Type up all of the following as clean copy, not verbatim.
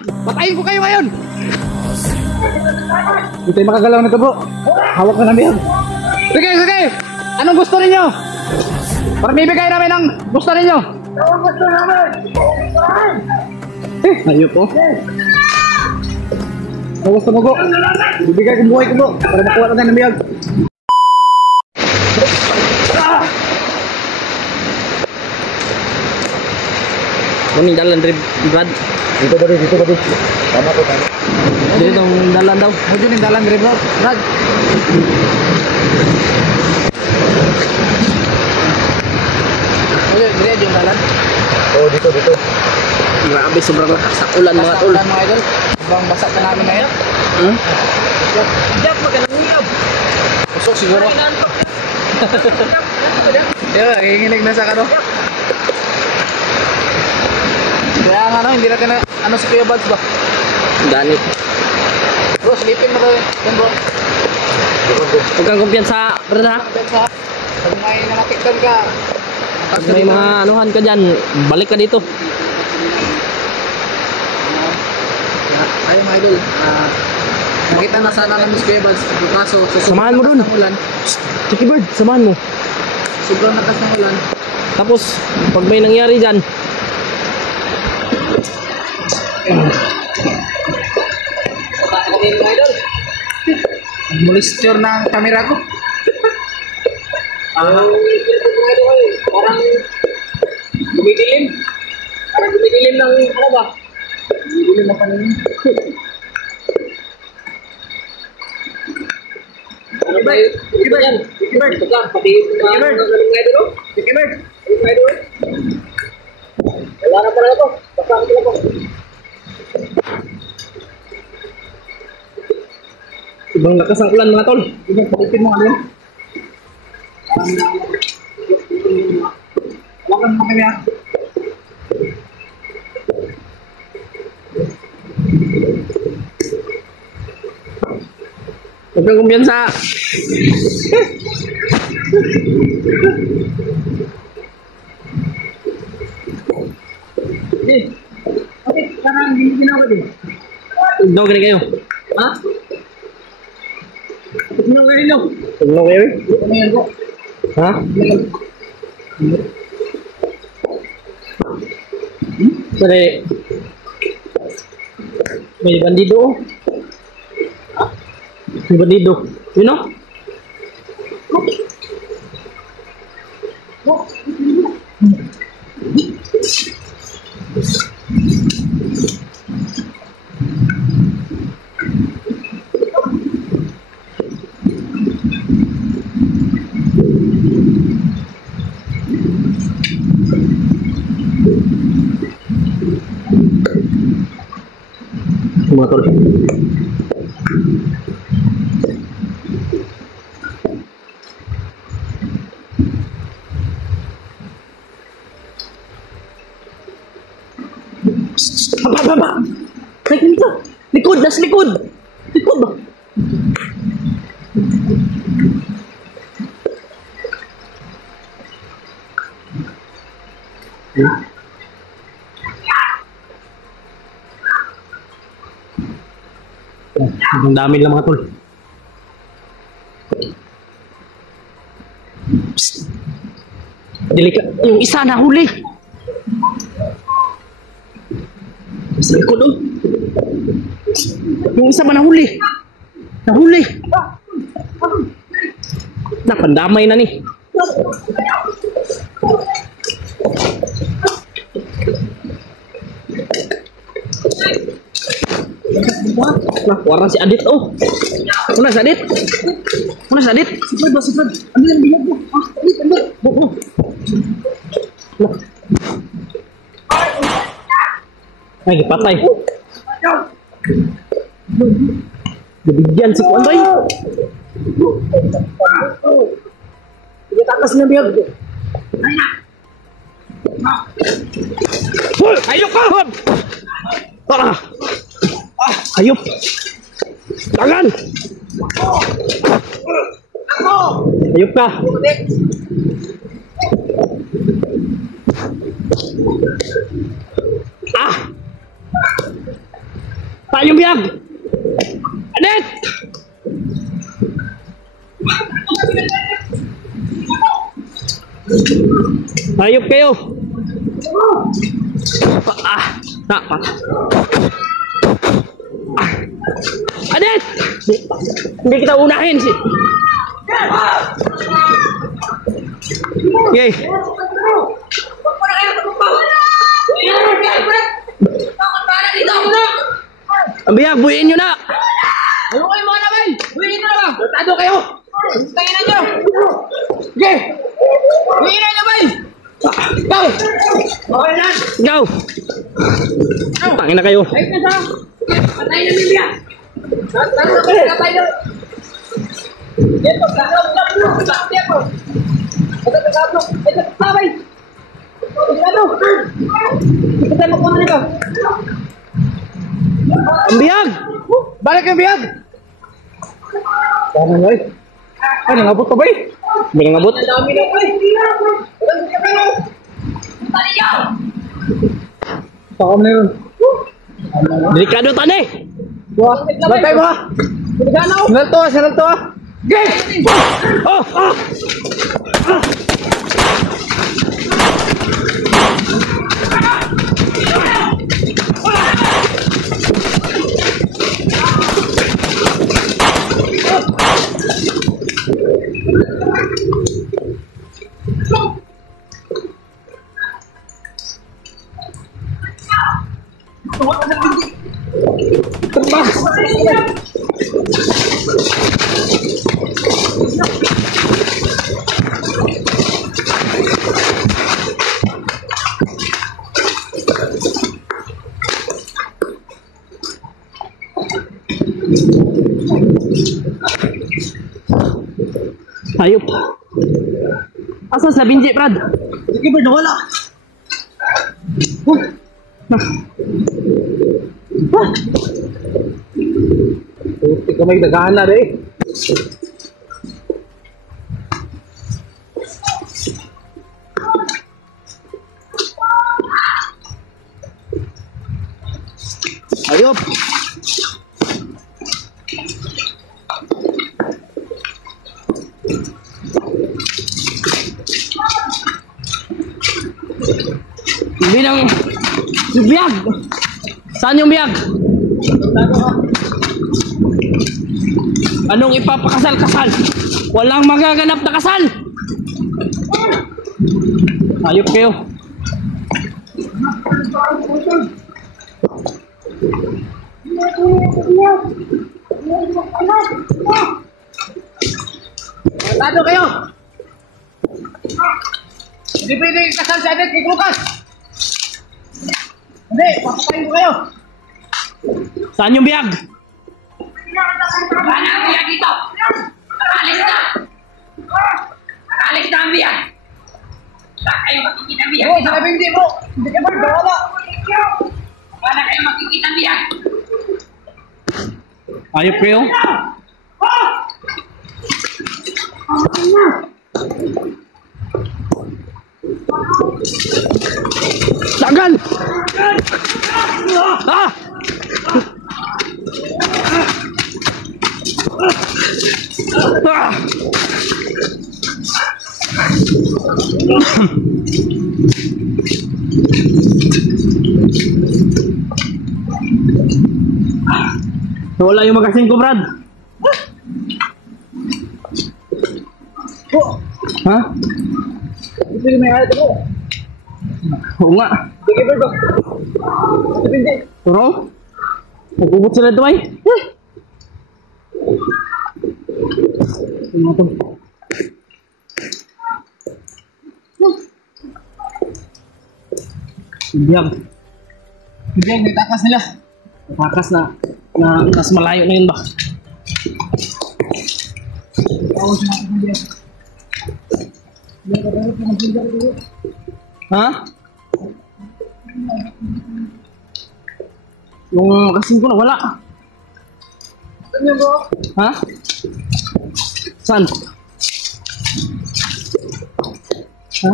Patayin ko kayo ngayon! Hindi tayo makagalaw na ito po. Hawak ka na biyag. Sige, sige! Anong gusto ninyo? Para bibigay namin ang gusto ninyo. Anong gusto namin? Ayaw po. Anong gusto mo po? Bibigay kong buhay ko po. Para makuha natin ng biyag. Kuning dalan rin, Brad. Dito ba dito ba dito? Tama ko tama. Dito itong dalan daw. Medyo yung dalan rin, Brad. Dito yung dalan. Oh, dito. Grabe, sobrang lakas sa ulan mga tol. Ulan mga idol. Sobrang basak na namin ngayon. Jap, magalang ngiyab. Usok siguro. Yeah, hihinig na sa kano. Kaya nga hindi natin na, sa Kuya Buds ba? Dani. Bro, silipin mo daw yan bro. Huwag kang kumpiyansa, Brad ha. Pag may nalatiktan ka, Pag may mga anuhan ka dyan, balik ka dito. Tayo mga idol, nakita na sana namin si Kuya Buds. Kaso, Samahan mo dun. ulan. Chicky Bird, samahan mo. Sobrang lakas ng ulan. Tapos, pag may nangyari dyan, Moisture ng camera ko. parang dumidilim. Parang dumidilim ng ano ba? Dumidilim na paningin. Ano ba? Iba yan. Ito ka, pati mga idol. Wala na pala ito. Basta sila po. Ibang lakas ang ulan mga tol. Ibang palitin mo ano yan? Wakan mo kanya. Huwag kang kumpiyansa. Okay, parang hindi ginawa din. Tugnaw ka kayo. Ha? Tugnaw ka rin daw. Tugnaw kayo? Ano yan bro? Ha? Sorry. May bandido oh. May bandido. You know? Motor. Baba. Kayak gitu. Likod, nasa likod. Likod ba? Ang dami lang mga tol. Psst. Delika. Yung isa nahuli. Sa likod oh. Yung isa ba nahuli? Nahuli. Napandamay na ni. Nah, warna si Adit oh. Mana si Adit? Mana si Adit? Sifat. Ambil dia bro. Ambil. Oh. Nah. Ay, patay. Nabigyan si Kuan Bay. Sige, takas na biyag. Ayok ka! Ayop! Tangan! Ayop ka! Saan yung biyag? Adit! Hayop kayo! Adit! Hindi kita unahin si... Yay! Ang biyag, buhiin nyo na! Ayaw kayo mga naman! Huwingin na naman! Tado kayo! Tanginan nyo! Sige! Huwingin na naman! Go! Okay na! Go! Tangin na kayo! Ayun na sa... Patay na nila! Talo na kayo! Patay na! Dito! Gagaw! Gagaw! Gagaw! Gagaw! Sabay! Gagaw! Ipatay mo kung ano nito! Ang biyag! Balik ang biyag! Ano nga eh? Ay, nangabot ka ba eh? Hindi nga abot. Ang dami na ba eh? Ang dami na! Paliyaw! Saka mo na yun. Delikado tani! Bantay mo ha! Sinalto ha! Sinalto ha! Gay! Oh! Ah! Hayop. Asan sa binji, Brad? Sige ba, nawala? Puti ka may dagaan na rin. Hayop. Bilang yung biyag. Saan yung biyag? Anong ipapakasal-kasal? Walang magaganap na kasal. Hayop kayo. Tado kayo! Hindi pwede kasal si Adit kay Lucas! Hindi, papatayin ko kayo! Saan yung biyag? Wala ang biyag dito! Nakalis na! Nakalis na ang biyag! Saan kayo makikita ang biyag Oo, dito? sabi hindi mo! Hindi ka ba? Wala! Wala kayo makikita ang biyag! Hayop kayo. Tagal! Ah! Ah! Wala yung magasin ko, Brad. Ha? Hindi may ayat ako! Oo nga. Sige ba? Sabi hindi! Pero, magubot sila ito ay. Ano to? Biyag. Hindi, may takas nila! Takas na mas malayo na yun ba? Ha? Yung magasin ko na wala. Ano ba? Ha? Saan? Ha?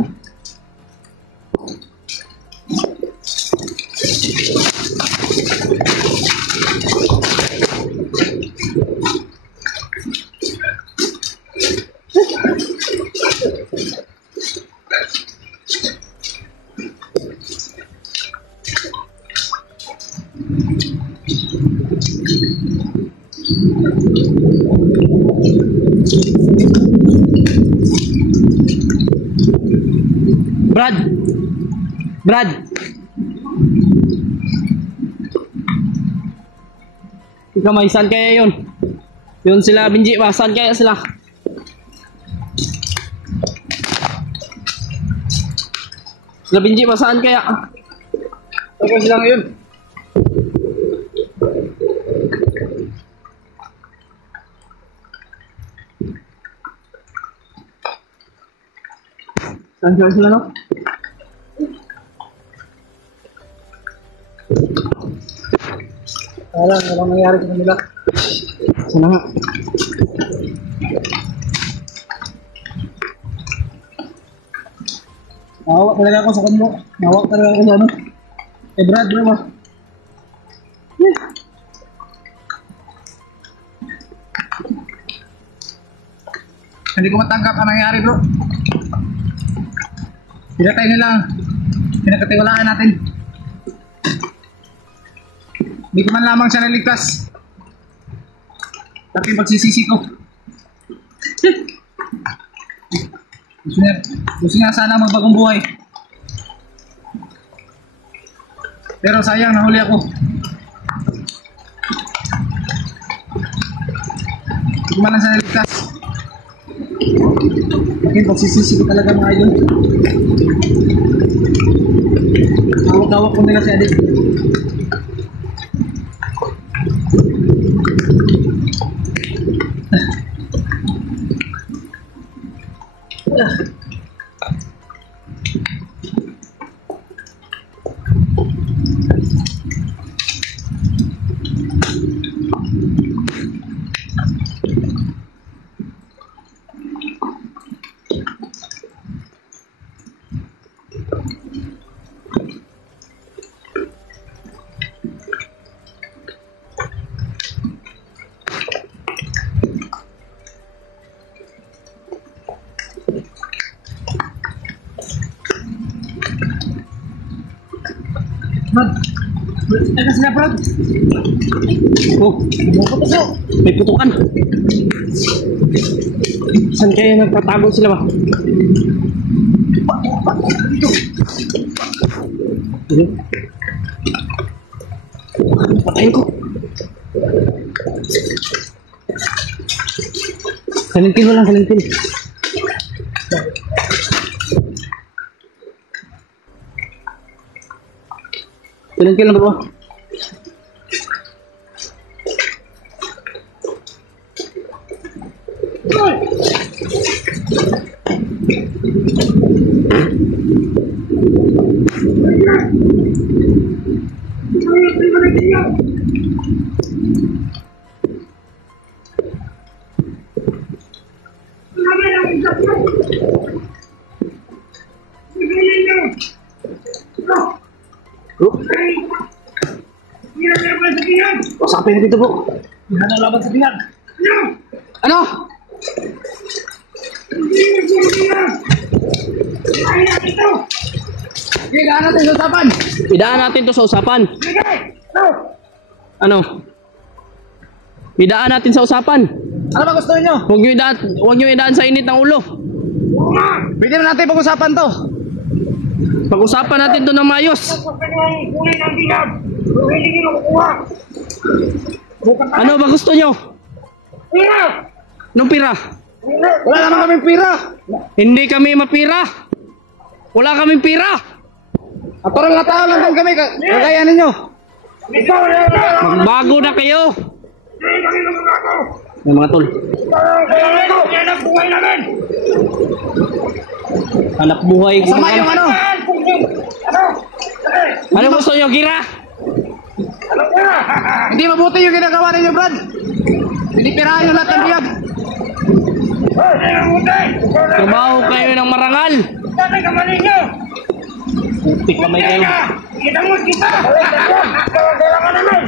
Brad! Brad! Ikaw may saan kaya yun? Yun sila Benji ba? Saan kaya sila? Sila Benji ba? Saan kaya? Saan sila ngayon? Saan kaya sila no? Walang nangyari sa kanila. Sana nga. Nawa talaga ako sa kanila. Nawa talaga ako sa ano. Eh Brad, bro ba? Hindi ko matanggap ang nangyari bro. Pinatay nila. Pinagkatiwalaan natin. Hindi ko man lamang siya naligtas. Tapi pagsisisi ko. Gusto niya sana magbagong buhay. Pero sayang, nahuli ako. Hindi ko man lang siya naligtas. Tapi pagsisisi ko talaga mga idol. Tawag-tawag ko nila si Adik. Brad, teka sila Brad. Oh, may putukan. Saan kaya nagtatago sila ba? Patayin ko. Kalintin mo lang, kalintin. Kalintin lang bro. Usapin na dito po. Yan ang laban sa biyan. Ano? Idaan natin sa usapan. Idaan natin to sa usapan. Ano? Idaan natin sa usapan. Ano ba gusto niyo? Huwag niyo idaan sa init ng ulo. Pwede na natin pag-usapan to. Pag-usapan natin to ng maayos. Ano ba gusto niyo? Anong pira? Wala naman kaming pira. Hindi kami mapira. Wala kaming pira. At parang nga tao lang kami kagaya ninyo. Magbago na kayo. Yung mga tol. Anak buhay. Sama yung ano? Ano gusto niyo, Gira? Hindi mabuti yung ginagawa ninyo, Brad. Pinipirahan nyo lahat ng biyag. Trabaho kayo ng marangal. Putik kamay kayo. Kita mo kita. Kailangan naman.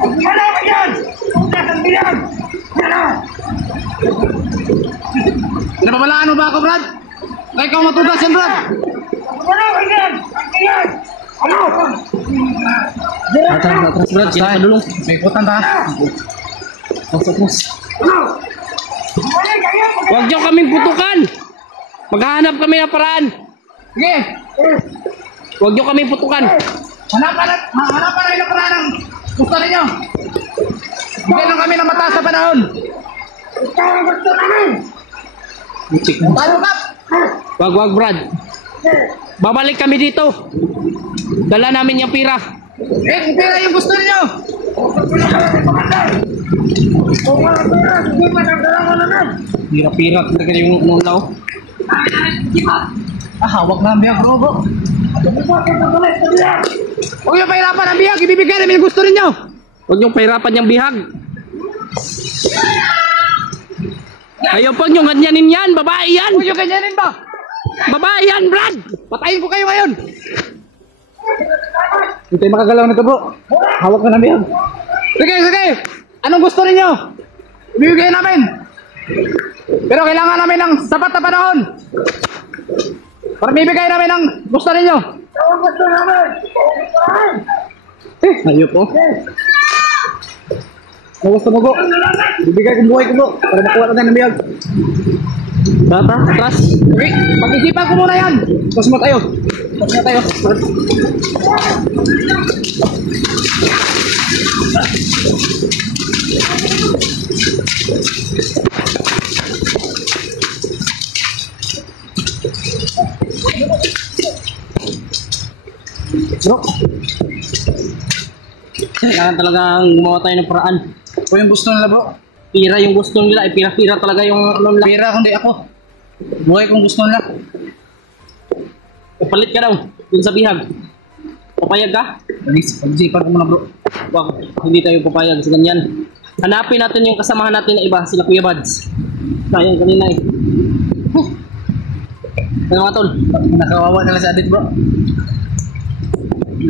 Wala ka yan. Tugas ang bilang. Ano? Nababalaan mo ba ako, Brad? Kaya ikaw matugas yan, Brad. Wala ka yan. Ano? Atras, Brad. Sila ka dulong. May ikutan ta. Atras. Huwag niyo kaming putukan. Maghahanap kami ng paraan. Sige. Huwag niyo kaming putukan. Hanapan na yung paraan ng gusto ninyo. Bigyan lang kami ng mataas sa panahon. Ikaw ang gusto namin. Tayo kap. Wag, Brad. Babalik kami dito. Dala namin yung pira. Pera yung gusto ninyo. Pira-pira talaga yung nulaw. Hawak na ang biyang robo. Huwag yung pahirapan ang biyag. Ibibigay namin yung gusto ninyo. Huwag niyong pahirapan yung bihag. Ayaw pa nyo ganyanin yan. Babae yan. Huwag yung ganyanin ba? Babae yan, Brad. Patayin ko kayo ngayon. Hindi tayo makagalaw nito, bro. Hawak na ng biyag. Sige. Anong gusto ninyo? Ibibigay namin. Pero kailangan namin ng sapat na panahon. Para bibigay namin ang gusto ninyo. Ang gusto namin. Ayaw po. Ang gusto mo, bro? Bibigay kong buhay ko, bro. Para makuha natin ng biyag. Bata, atras. Okay, pag-isipan ko muna yan. Tapos mo tayo. Bro. Kailangan talagang gumawa tayo ng paraan. Kung yung gusto nila, bro. Pira yung gusto nila. Pira talaga yung ano nila. Pera kundi ako. Buhay kung gusto nila. Papalit ka daw. Dun sa bihag. Papayag ka? Pag-isipan ko muna, bro. Wag, hindi tayo papayag sa ganyan. Hanapin natin yung kasamahan natin na iba. Sila Kuya Buds. Sayang kanina eh. Ano nga tol? Nakawawa nila sa adit, bro.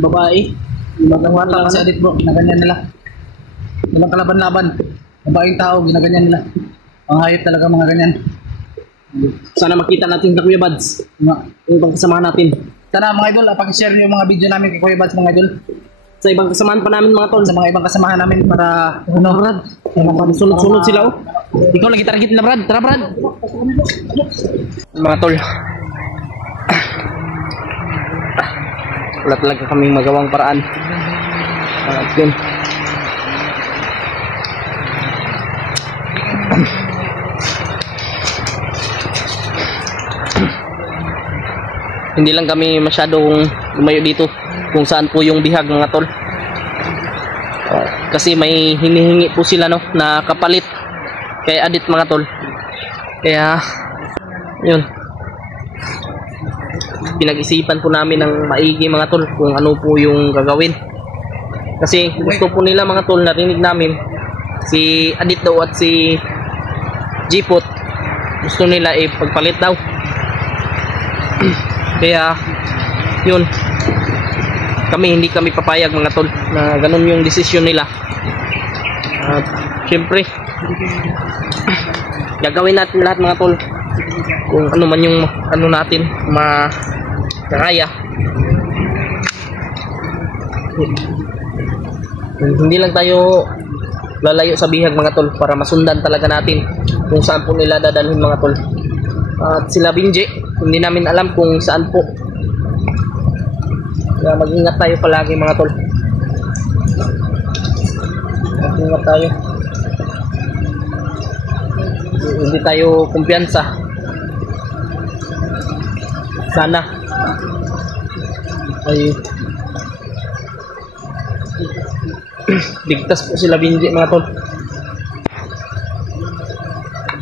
Babae. Nakawawa nila sa adit, bro. Ginaganyan nila. Walang kalaban-laban. Babaeng tao, ginaganyan nila. Ang hayop talaga mga ganyan. Sana makita natin sa Kuya Buds. Yung ibang kasamahan natin. Sana mga idol, pag-share nyo yung mga video namin kay Kuya Buds mga idol. Sa ibang kasamahan pa namin mga tol. Sa mga ibang kasamahan namin para Brad. Sunod-sunod sila oh. Ikaw lagi target na Brad. Tara Brad. Mga tol. Wala talaga kaming magawang paraan. At yun. Hindi lang kami masyadong lumayo dito kung saan po yung bihag mga tol. Kasi may hinihingi po sila no na kapalit kay Adit mga tol. Kaya yun. Pinag-isipan po namin ng maigi mga tol kung ano po yung gagawin. Kasi gusto po nila mga tol, narinig namin si Adit daw at si Jipot gusto nila pagpalit daw. Kaya yun, hindi kami papayag mga tol na ganun yung desisyon nila. At syempre gagawin natin lahat mga tol kung ano man yung ano natin makakaya. Hindi lang tayo lalayo sa bihag mga tol para masundan talaga natin kung saan po nila dadalhin mga tol. At sila Binje, hindi namin alam kung saan po. Kaya mag-ingat tayo palagi mga tol. Mag-ingat tayo. Hindi tayo kumpiyansa. Sana ay ligtas po sila Binje mga tol.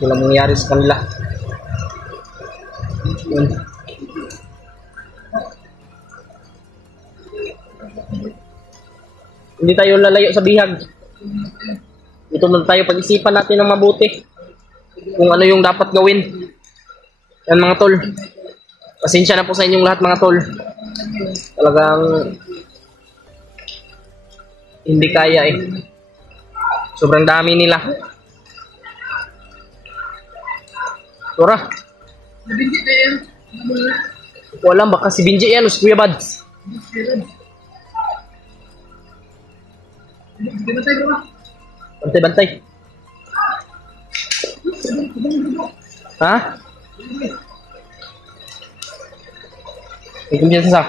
Walang mangyari sa kanila. Yun. Hindi tayo lalayo sa bihag. Ito na tayo, pag-isipan natin ng mabuti kung ano yung dapat gawin. Yan mga tol. Pasensya na po sa inyong lahat mga tol. Talagang hindi kaya sobrang dami nila. Tora. Wala baka si Binje yan o si Kuya Buds. Bantay ko na. Bantay-bantay. Ha? May kumpiyansa sa.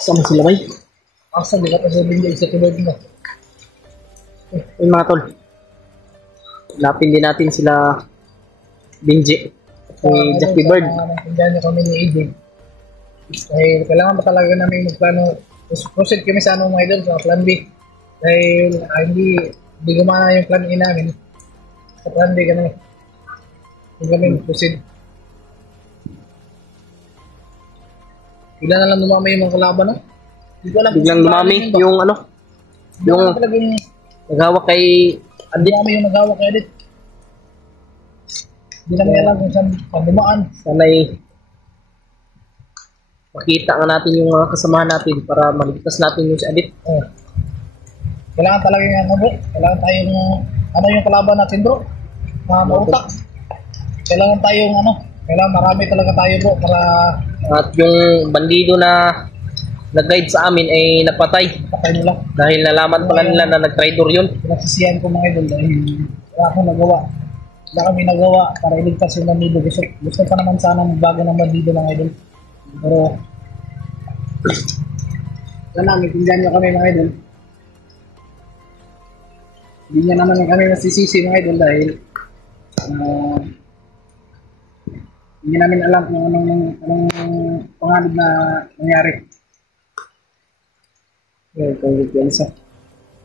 Saan sila bay? Asa, di ka pa sabihin niya isa tulad mo. Yung mga tol. Lapin din natin sila Benji. Si Jackie Bird. Nandiyan niyo kami ni Aiden. Dahil kailangan pa talaga namin magplano. Proceed kami sa anong mga idol, sa plan B. Dahil hindi gumana yung plan A namin. Sa plan B kami. Hindi kami proceed. Bigla na lang dumami yung mga kalaban, no? Hindi ko alam kung Biglang saan dumami galing yun, yung ano. Hindi ko Yung alam talagang nagawak kay Adit. dumami yung nagawa kay Adit. Hindi namin alam kung saan dumaan. Sana'y makita nga natin yung mga kasamahan natin para maligtas natin yung si Adit. Oh. Kailangan talaga yung ano, bro. Kailangan tayong, ano yung kalaban natin, bro? Mautak. Kailangan tayong, kailangan marami talaga tayo, bro, para At yung bandido na nag-guide sa amin ay napatay. patay nila. Dahil nalaman pala nila na nag-traitor yun. Pinagsisiyan ko mga idol dahil wala akong nagawa. Wala kami nagawa para iligtas yung bandido. Gusto pa naman sana magbago ng bandido mga idol. Pero, wala, naintindihan nyo kami mga idol. Hindi niya naman kami masisisi mga idol dahil hindi namin alam kung anong panganib na nangyari.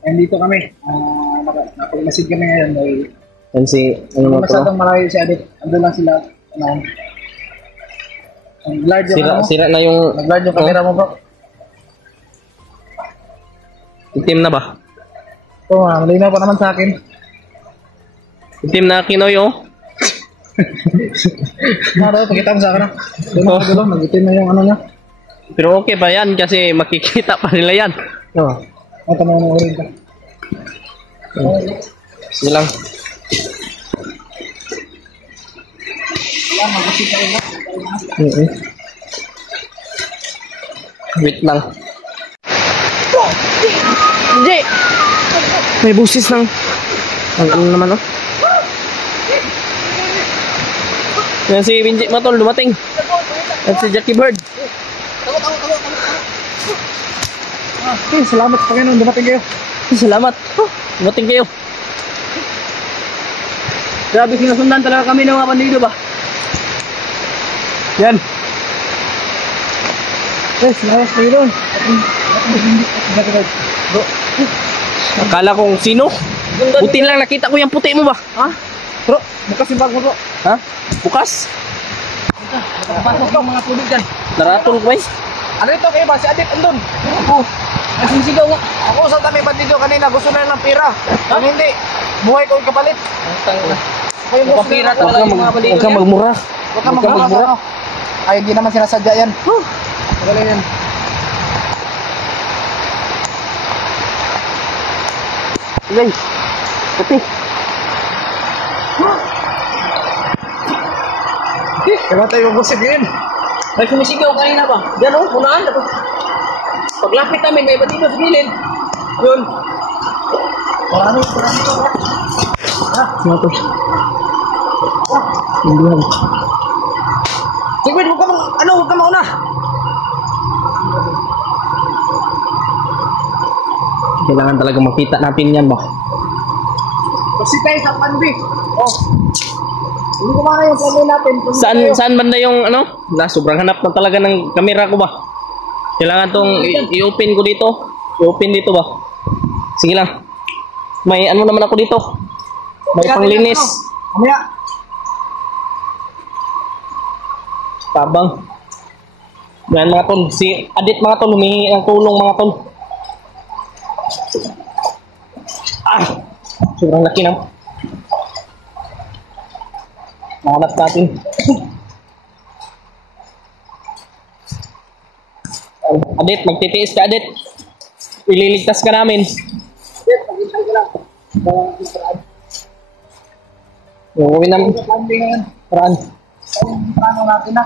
And dito kami, napag-masid kami ngayon dahil Yan si, ano mo to? masyadong malayo si Adit. Ando lang sila. Nag-large yung Sira na yung nag-large yung camera mo, bro. itim na ba? Ito, malinaw pa naman sa akin. Itim na Kinoy oh. Pakita mo sa akin. Ito mga dulo, nag-itim na yung ano niya. Pero okay pa yan kasi makikita pa nila yan. Ito na yung orin ka. Sige lang. Wait lang. Hindi! May busis ng... Ang ano naman oh. Yan si Benji Matol dumating. At si Jackie Bird. Salamat pa kayo nung dumating kayo. Salamat. Dumating kayo. Grabe sinusundan talaga kami ng mga bandido ba? Yan. Salamat kayo doon. Bro, Akala kong sino? Buti lang nakita ko yung puti mo ba? Ha? bro, bukas yung bag mo, bro. Ha? Bukas? Pasok yung mga tubig dyan. Naratol ko eh. Ano ito kayo ba? Si Adit andun. Nagsisigaw nga. Ako sa kami bandido kanina, gusto na ng pira. Kung hindi, buhay ko yung kapalit. Ako yung gusto Mapira na talaga yung mga bandido. Huwag kang magmura. Huwag ka magmura. Ay, hindi naman sinasadya yan. Magaling yan. Sige. Puti. Kaya tayo yung gusip yun. May sumisigaw kanina ba? Diyan oh, punaan. Paglapit namin, may bandido sa gilid. Yun. Marami. Ano to? Hindi yan. Sige, huwag ka mauna. Kailangan talaga makita natin yan ba? Kasi tayo sa panbi. Oh. Hindi ko makaya yung panbi natin. Saan banda yung ano? Sobrang hanap na talaga ng camera ko ba? Kailangan tong i-open ko dito. I-open dito ba? Sige lang. May ano naman ako dito. May panglinis. Mamaya. Tabang. Yan mga tol. Si Adit mga tol. Humihingi ng tulong mga tol. Sobrang laki na. Mahanap natin. Adit, magtitiis ka Adit. Ililigtas ka namin. Gawin namin. Landing ngayon. Paraan. Ang plano natin na.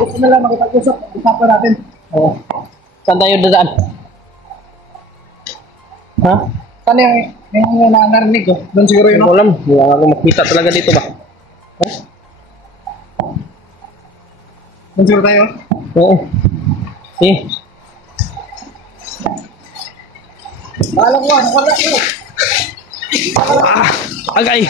Gusto na lang makipag-usap. Usapan natin. Oo. Saan tayo dadaan? Ha? Saan yung narinig ko? Doon siguro Hindi yun. ko alam. Wala nga akong makita talaga dito ba? Ha? Doon siguro tayo. Oo. Eh. Alam ko, nakala ko. Ah! Agay!